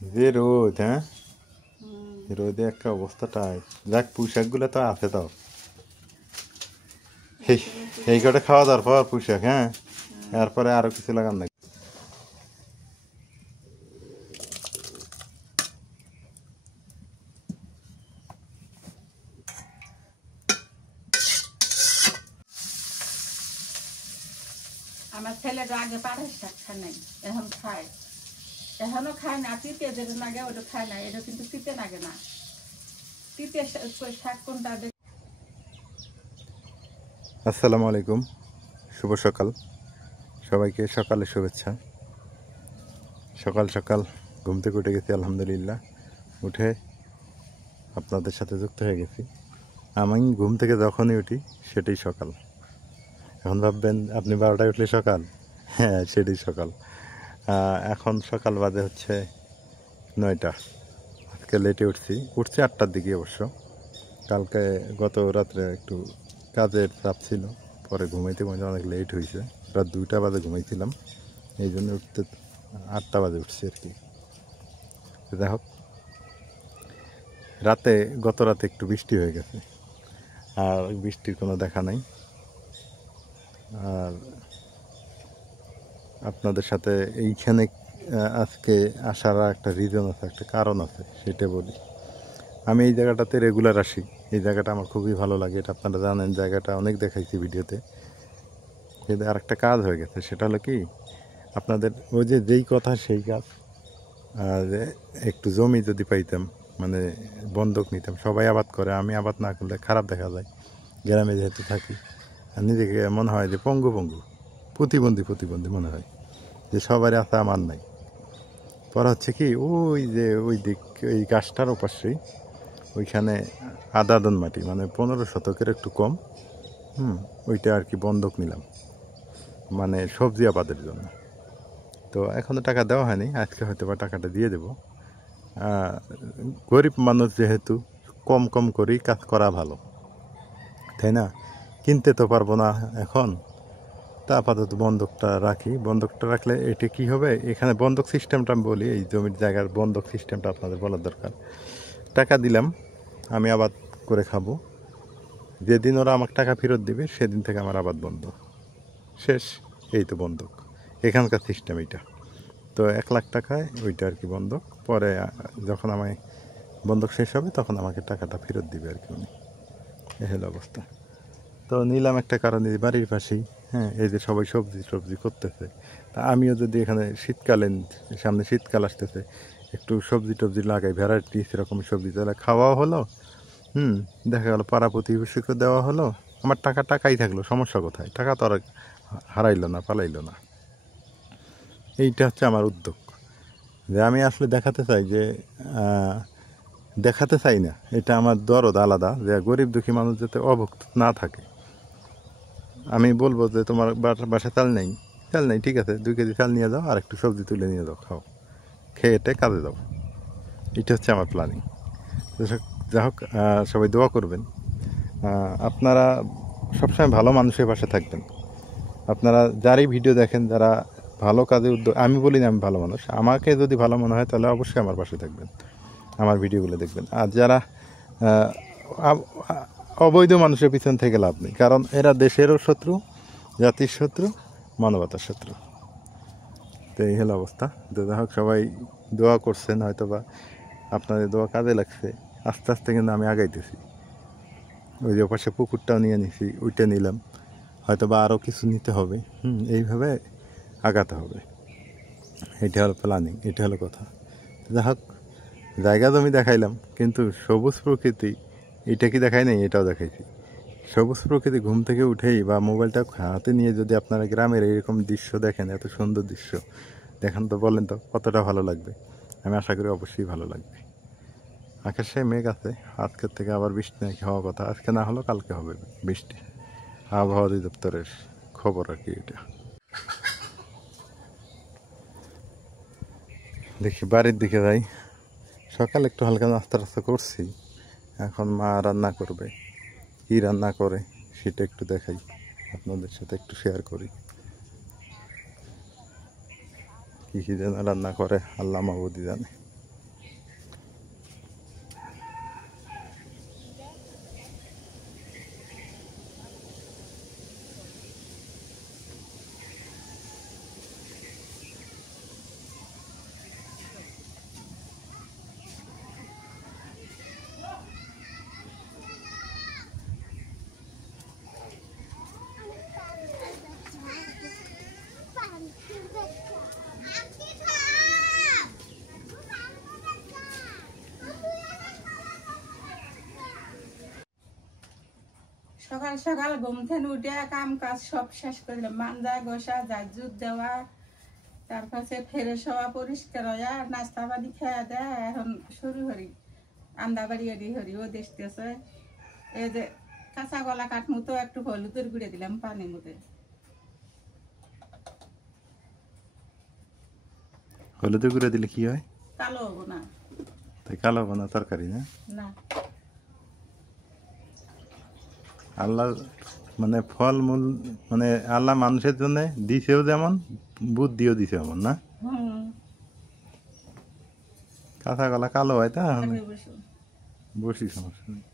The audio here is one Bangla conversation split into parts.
যে রোদ, হ্যাঁ রোদে একটা অবস্থাটাই যাক, পোশাকগুলো তো আছে তাও। এই কটা খাওয়া দাওয়ার পর পোশাক, হ্যাঁ এরপরে আরো কিছু লাগান না। আমার ছেলেটা আগে পাটের শাক খায় নাই, এখন খায়, এখনো খায় না। তিতে যেটা লাগে ওটা খায় না, এটা কিন্তু তিতে লাগে না। তিতে শাক কোনটা? আসসালামু আলাইকুম, শুভ সকাল সবাইকে, সকালে শুভেচ্ছা। সকাল সকাল ঘুম থেকে উঠে গেছি আলহামদুলিল্লাহ, উঠে আপনাদের সাথে যুক্ত হয়ে গেছি। আমি ঘুম থেকে যখনই উঠি সেটাই সকাল। এখন ভাববেন আপনি 12টায় উঠলে সকাল, হ্যাঁ সেটাই সকাল। এখন সকাল বাজে হচ্ছে 9টা। আজকে লেটে উঠছি 8টার দিকে অবশ্য। কালকে গত রাত্রে একটু কাজের চাপ ছিল, পরে ঘুমাইতে অনেক লেট হয়েছে, রাত 2টা বাজে ঘুমাইছিলাম, এই জন্য উঠতে 8টা বাজে উঠছি আর কি। যাই হোক, গত রাতে একটু বৃষ্টি হয়ে গেছে, আর বৃষ্টির কোনো দেখা নাই। আর আপনাদের সাথে এইখানে আজকে আসার একটা রিজন আছে, একটা কারণ আছে, সেটা বলি। আমি এই জায়গাটাতে রেগুলার আসি, এই জায়গাটা আমার খুবই ভালো লাগে, এটা আপনারা জানেন, জায়গাটা অনেক দেখাইছি ভিডিওতে। কিন্তু আর একটা কাজ হয়ে গেছে, সেটা হলো কি, আপনাদের ওই যে যেই কথা সেই কাজ। আর একটু জমি যদি পাইতাম, মানে বন্ধক নিতাম, সবাই আবাদ করে, আমি আবাদ না করলে খারাপ দেখা যায়, গ্রামে যেহেতু থাকি। আর নিজেকে মনে হয় যে পঙ্গু পঙ্গু, প্রতিবন্ধী মনে হয়, যে সবারই আছে আমার নাই। পরে হচ্ছে কি, ওই যে ওই দিক, ওই গাছটার ওপাশেই ওইখানে আদাদন মাটি, মানে 15 শতকের একটু কম, ওইটা আর কি বন্ধক নিলাম, মানে সবজি আবাদের জন্য। তো এখনও টাকা দেওয়া হয়নি, আজকে হয়তো বা টাকাটা দিয়ে দেবো। গরিব মানুষ যেহেতু, কম কম করেই কাজ করা ভালো, তাই না? কিনতে তো পারবো না এখন, তা আপাতত বন্ধকটা রাখি। বন্ধকটা রাখলে এটা কি হবে, এখানে বন্ধক সিস্টেমটা আমি বলি, এই জমির জায়গার বন্ধক সিস্টেমটা আপনাদের বলার দরকার। টাকা দিলাম, আমি আবাদ করে খাবো, যেদিন ওরা আমাকে টাকা ফেরত দিবে সেদিন থেকে আমার আবাদ বন্ধ, শেষ। এই তো বন্ধক, এখানকার সিস্টেম এইটা। তো 1 লাখ টাকায় ওইটা আর কি বন্ধক, পরে যখন আমায় বন্ধক শেষ হবে তখন আমাকে টাকাটা ফেরত দিবে আর কি উনি। এই হলো অবস্থা। তো নিলাম একটা কারণে, বাড়ির পাশেই, হ্যাঁ এই যে সবাই সবজি করতেছে, তা আমিও যদি এখানে শীতকালীন, সামনে শীতকাল আসতেছে, একটু সবজি লাগাই, ভ্যারাইটি সেরকম সবজি, তাহলে খাওয়াও হলো, দেখা গেল পাড়া প্রতিবেশীকে দেওয়া হলো, আমার টাকাই থাকলো, সমস্যা কোথায়? টাকা তো আর হারাইলো না, পালাইলো না। এইটা হচ্ছে আমার উদ্যোগ, যে আমি আসলে দেখাতে চাই যে, দেখাতে চাই না, এটা আমার দরদ আলাদা, যে গরিব দুঃখী মানুষ যাতে অভুক্ত না থাকে। আমি বলবো যে তোমার বাসায় চাল নেই, ঠিক আছে, 2 কেজি চাল নিয়ে যাও, আর একটু সবজি তুলে নিয়ে যাও, খাও, খেয়েটে কাজে যাও। এটা হচ্ছে আমার প্ল্যানিং। যাই হোক, সবাই দোয়া করবেন। আপনারা সবসময় ভালো মানুষের পাশে থাকবেন। আপনারা যারই ভিডিও দেখেন, যারা ভালো কাজে উদ্যোগ, আমি বলি না আমি ভালো মানুষ, আমাকে যদি ভালো মনে হয় তাহলে অবশ্যই আমার পাশে থাকবেন, আমার ভিডিওগুলো দেখবেন। আর যারা অবৈধ মানুষের পিছন থেকে লাভ নেই, কারণ এরা দেশেরও শত্রু, জাতির শত্রু, মানবতার শত্রু। তো এই হলো অবস্থা। তো যাই হোক, সবাই দোয়া করছেন, হয়তো বা আপনাদের দোয়া কাজে লাগছে। আস্তে আস্তে কিন্তু আমি আগাইতেছি। ওই যে পাশে পুকুরটাও নিয়ে নিছি, ওইটা নিলাম, হয়তো বা আরও কিছু নিতে হবে, এইভাবে আগাতে হবে। এটা হলো প্ল্যানিং, এটা হলো কথা। যাই হোক, জায়গা জমি দেখাইলাম, কিন্তু সবুজ প্রকৃতি এটা কি দেখাই নাই, এটাও দেখাইছি। সবুজ প্রকৃতি ঘুম থেকে উঠেই বা মোবাইলটা হাতে নিয়ে যদি আপনারা গ্রামের এইরকম দৃশ্য দেখেন, এত সুন্দর দৃশ্য দেখেন, তো বলেন তো কতটা ভালো লাগবে? আমি আশা করি অবশ্যই ভালো লাগবে। আকাশে মেঘ আছে, আজকের থেকে আবার বৃষ্টি নাকি হওয়ার কথা, আজকে না হলেও কালকে হবে বৃষ্টি, আবহাওয়া অধিদপ্তরের খবর আর কি এটা। দেখি বাড়ির দিকে যাই, সকালে একটু হালকা নাস্তা করছি, এখন মা রান্না করবে, কী রান্না করে সেটা একটু দেখাই, আপনাদের সাথে একটু শেয়ার করি। কী যেন রান্না করে আল্লাহ মাহবুদি জানে। সকাল সকাল ঘুম থেকে উঠে কাম কাজ সব শেষ করলাম, মান্দা ঘষা ঝাড়ঝুট দেওয়া, তারপরে ফ্রেশ হওয়া, পরিষ্কার হওয়া, নাস্তা পানি খাওয়া দেয়। এখন শুরু করি আন্দা বাড়ি এডি হরি ও দেখতেছে। এই যে কাঁচা কলা কাঠমুতো একটু হলুদের গুঁড়ে দিলাম পানির মধ্যে। হলুদের গুঁড়ো দিলে কি হয়? কালো হবো না। তাই কালো হবে না তরকারি? না না, আল্লাহ মানে ফল মূল মানে আল্লাহ মানুষের জন্য দিছেও যেমন, বুদ্ধিও দিছে এমন না। কাঁচা কলা কালো হয় তা বসি সমস্যা নেই।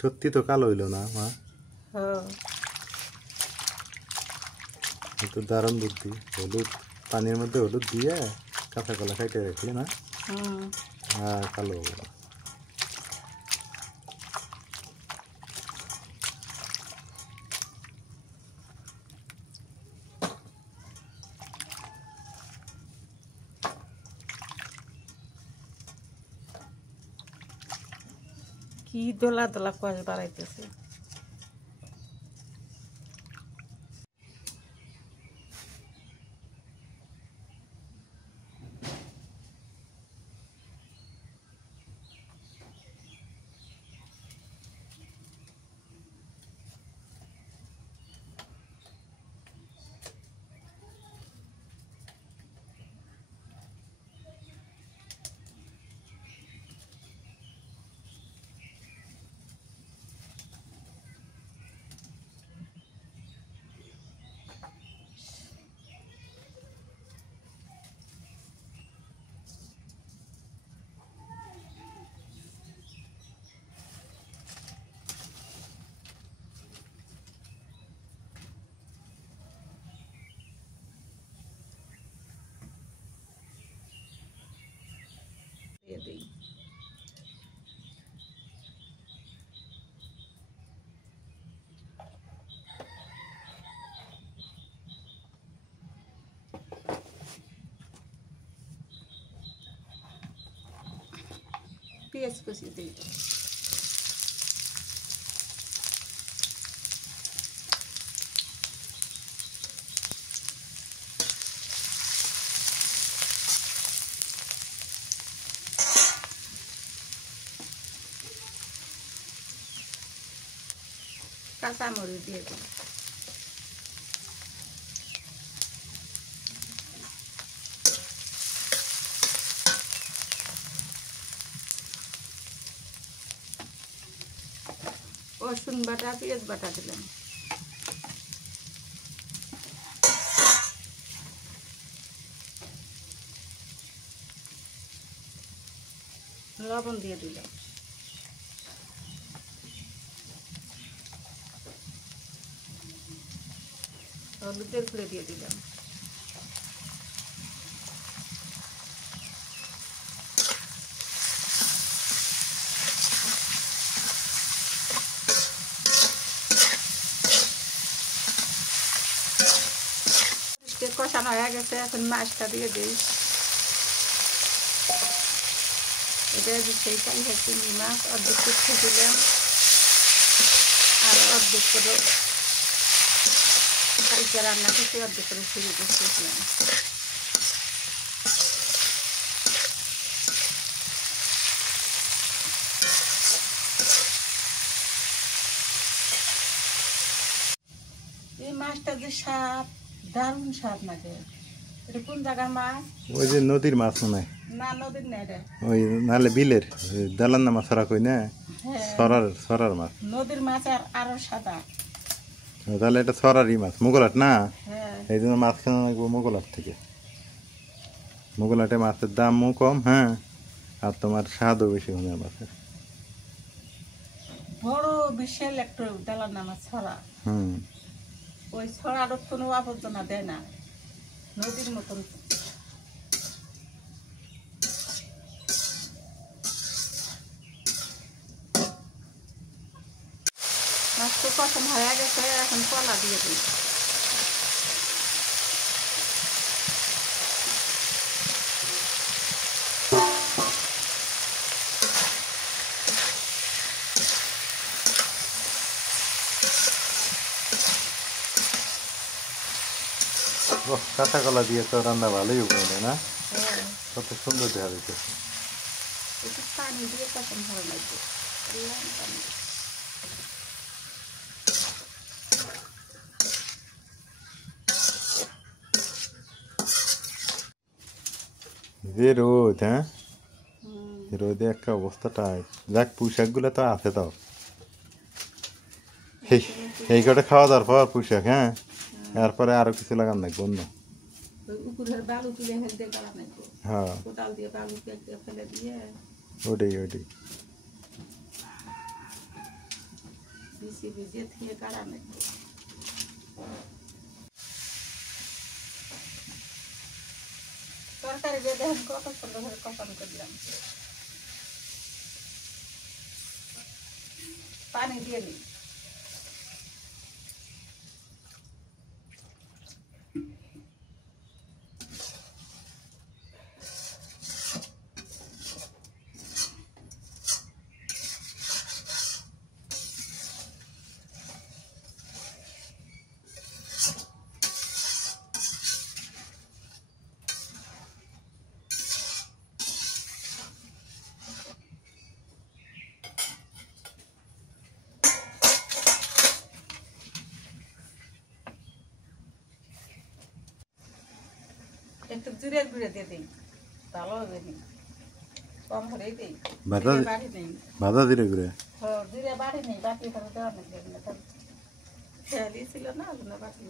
সত্যি তো কালো হইল না মা? তো দারুণ বুদ্ধি। হলুদ পানির মধ্যে হলুদ দিয়ে কাঁচা কলা খাইতে রাখলে না, আর কালো হবে না। কি দোলা দোলা কষ বাড়াইতেছে। দিয়ে দিই। পেঁয়াজ কুচি দিই। কাঁচামরিচ দিয়ে দিই। রসুন বাটা পেঁয়াজ বাটা দিলাম। লবণ দিয়ে দিলাম। হলুদের গুঁড়ো দিয়ে দিলাম। কষানো হয়ে গেছে, এখন মাছটা দিয়ে দিই। এটা সেই কালিয়া চিংড়ি মাছ অর্ধেক করতে দিলাম, আর অর্ধেক করে কালকে রান্না করতে অর্ধেক করে ফিরে দিচ্ছিলাম। এই মাছটা যে স্বাদ, দারুণ স্বাদ লাগে। এটা কোন জায়গার মাছ? ওই যে নদীর মাছ মনে হয়। না, নদীর না, এটা ওই নাহলে বিলের দালান না মাছ ছড়া কই না, ছড়ার মাছ। নদীর মাছ আর আরো সাদা। তাহলে এটা ছড়ারই মাছ, মোগলাট না। হ্যাঁ, এই জন্য মাছ কেনা লাগবো মোগলাট থেকে। মোগলাটে মাছের দামও কম, হ্যাঁ, আর তোমার স্বাদও বেশি মনে মাছের। বড় বিশাল একটা দালান মাছ ছড়া। ওই ছড়ার কোনো আবর্জনা দেয় না, নদীর মতন। মাছ তো কষানো হয়ে গেছে, এখন কলা দিয়ে দিই। কাঁচা কলা দিয়ে তো রান্না ভালোই হবে না? হ্যাঁ, কত সুন্দর দেখা যাচ্ছে। একটু পানি দিয়ে কষানো ভালো লাগবে। যে রোদ, হ্যাঁ, রোদে একটা অবস্থাটাই যাক। পুঁইশাক গুলো তো আছে, তাও এই কটা খাওয়া দাওয়ার পর পুঁইশাক, হ্যাঁ, এরপরে আরো কিছু লাগান লাগবে অন্য। উপরের বালু তুলে হেলতে গাড়া নাকি, হ্যাঁ, কোদাল দিয়ে বালু ফেলে দিয়ে ওটাই ভিজিয়ে দিয়ে গাড়া নাকি। তরকারি দিয়ে দেখেন কত সুন্দর করে কষানো করলাম। পানি দিয়ে দিই। একটু জিরের গুঁড়ো দিয়ে দিই, ভালো হবে নি। কম হলেই দিই, বাড়ি নেই। ভাজা জিরে গুঁড়ে, জিরে বাড়ি নেই, বাকি এখানে দেওয়া নেই। খেয়ে দিয়েছিল না, ওগুলো বাকি।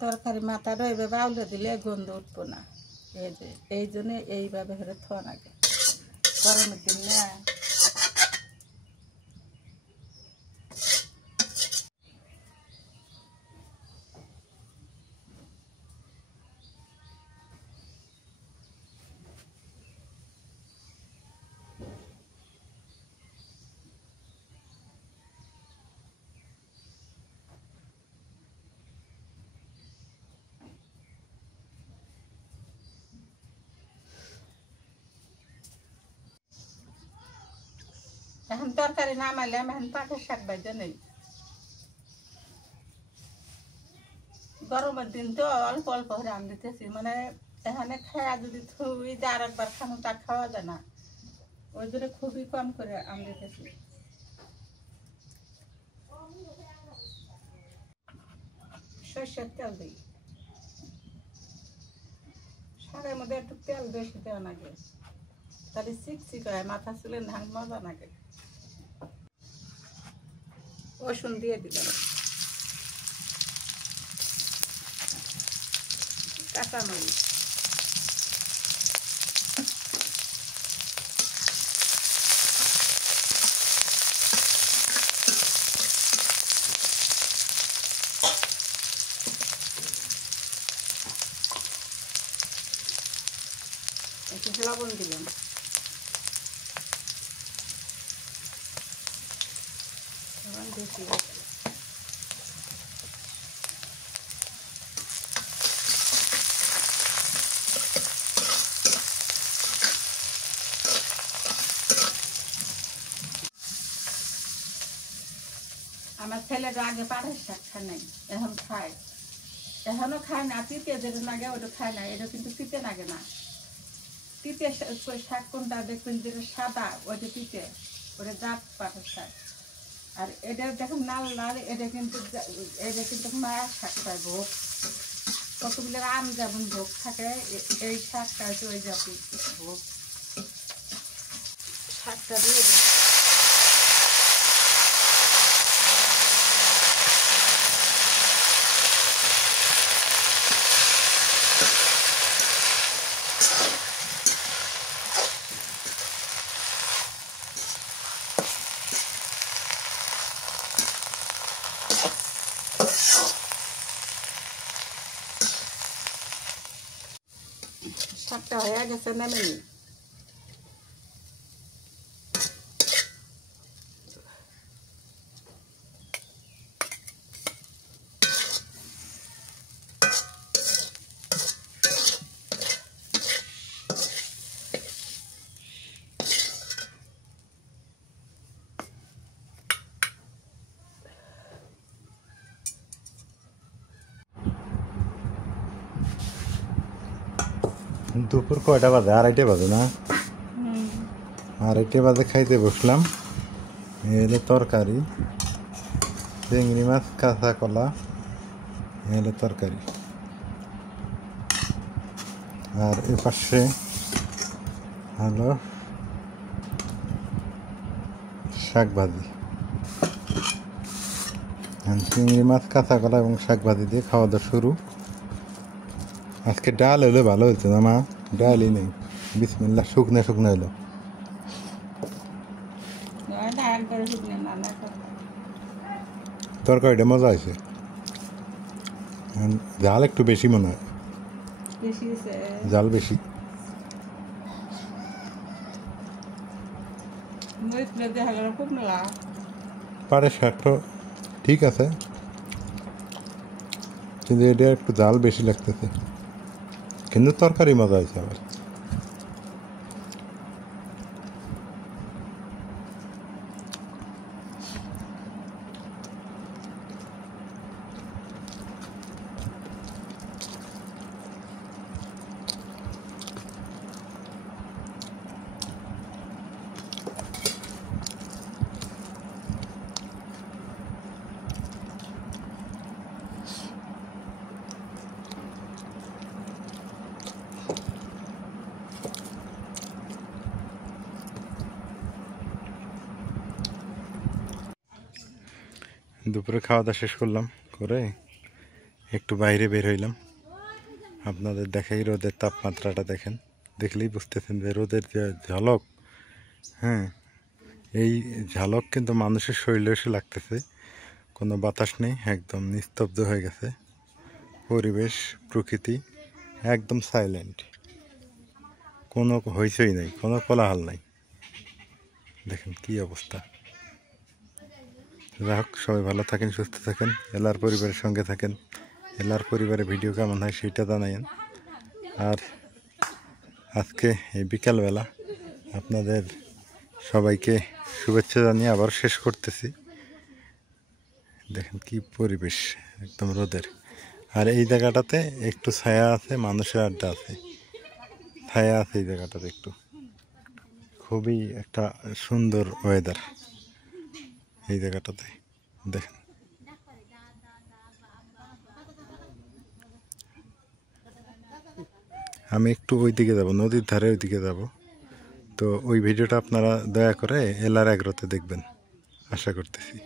তরকারি মাথাটা এইভাবে আউলে দিলে গন্ধ উঠবো না। এই জন্য এইভাবে হেরে থোয়া লাগে গরমের দিন না। এখন তরকারি নামাইলে আমি এখন পাটের শাক ভাজা নেই। গরমের দিন তো অল্প অল্প করে আম দিতেছি, মানে এখানে খাওয়া যদি থুই আর একবার খানো তা খাওয়া যায় না, ওই জন্য খুবই কম করে আম দিতেছি। সর্ষের তেল দিই, শাকের মধ্যে একটু তেল বেশি দেওয়া লাগে, তাহলে চিকচিক হয়, মাথা চুলে ধান মজা লাগে। রসুন দিয়ে দিলাম, কাঁচামরিচ, একটু লবণ দিলাম, লবণ বেশি হয়ে গেল। আমার ছেলেটা আগে পাটের শাক খায় নাই, এখন খায়, এখনো খায় না। তিতে যেটা লাগে ওটা খায় না, এটা কিন্তু তিতে লাগে না। তিতে শাক কোনটা দেখবেন যেটা সাদা, ওইটা তিতে, ওটা জাত পাটের শাক। আর এটা দেখুন লাল লাল, এটা কিন্তু মায়ের শাক পায়, ভোগ। কতগুলো আম যেমন ভোগ থাকে, এই শাকটা হচ্ছে ওই জাতি ভোগ। শাকটা দিয়ে দিই, শাকটা হয়ে গেছে, নামে নিই। দুপুর কয়টা বাজে? 2:30 বাজে না? 2:30 বাজে খাইতে বসলাম। এলে তরকারি, চিংড়ি মাছ, কাঁচা কলা, এলে তরকারি। আর এ পাশে হলো শাক ভাজি। চিংড়ি মাছ, কাঁচা কলা এবং শাক ভাজি দিয়ে খাওয়া দাওয়া শুরু। আজকে ডাল হলে ভালো হয়েছে না মা? ডালই নেই, বিসমিল্লাহ, শুকনো শুকনো হলো। তরকারিটা মজা হয়েছে, জাল একটু বেশি মনে হয়, জাল বেশি। পাটের শাকটা ঠিক আছে, কিন্তু এটা একটু জাল বেশি লাগতেছে, কিন্তু তরকারি মজা হয়েছে আবার। দুপুরে খাওয়া দাওয়া শেষ করলাম, করে একটু বাইরে বের হইলাম। আপনাদের দেখাই রোদের তাপমাত্রাটা, দেখেন, দেখলেই বুঝতেছেন যে রোদের যে ঝলক, হ্যাঁ, এই ঝলক কিন্তু মানুষের শরীরে এসে লাগতেছে। কোনো বাতাস নেই, একদম নিস্তব্ধ হয়ে গেছে পরিবেশ, প্রকৃতি একদম সাইলেন্ট, কোনো হইচই নেই, কোনো কোলাহল নাই। দেখেন কি অবস্থা। যাই হোক, সবাই ভালো থাকেন, সুস্থ থাকেন, এলার পরিবারের সঙ্গে থাকেন। এলার পরিবারে ভিডিও কেমন হয় সেটা জানাইন। আর আজকে এই বিকালবেলা আপনাদের সবাইকে শুভেচ্ছা জানিয়ে আবার শেষ করতেছি। দেখেন কি পরিবেশ, একদম রোদের। আর এই জায়গাটাতে একটু ছায়া আছে, মানুষের আড্ডা আছে, ছায়া আছে এই জায়গাটাতে একটু। খুবই একটা সুন্দর ওয়েদার এই জায়গাটাতে। দেখেন আমি একটু ওই দিকে যাব, নদীর ধারে ওই দিকে যাব। তো ওই ভিডিওটা আপনারা দয়া করে এলআর এগ্রোতে দেখবেন আশা করতেছি।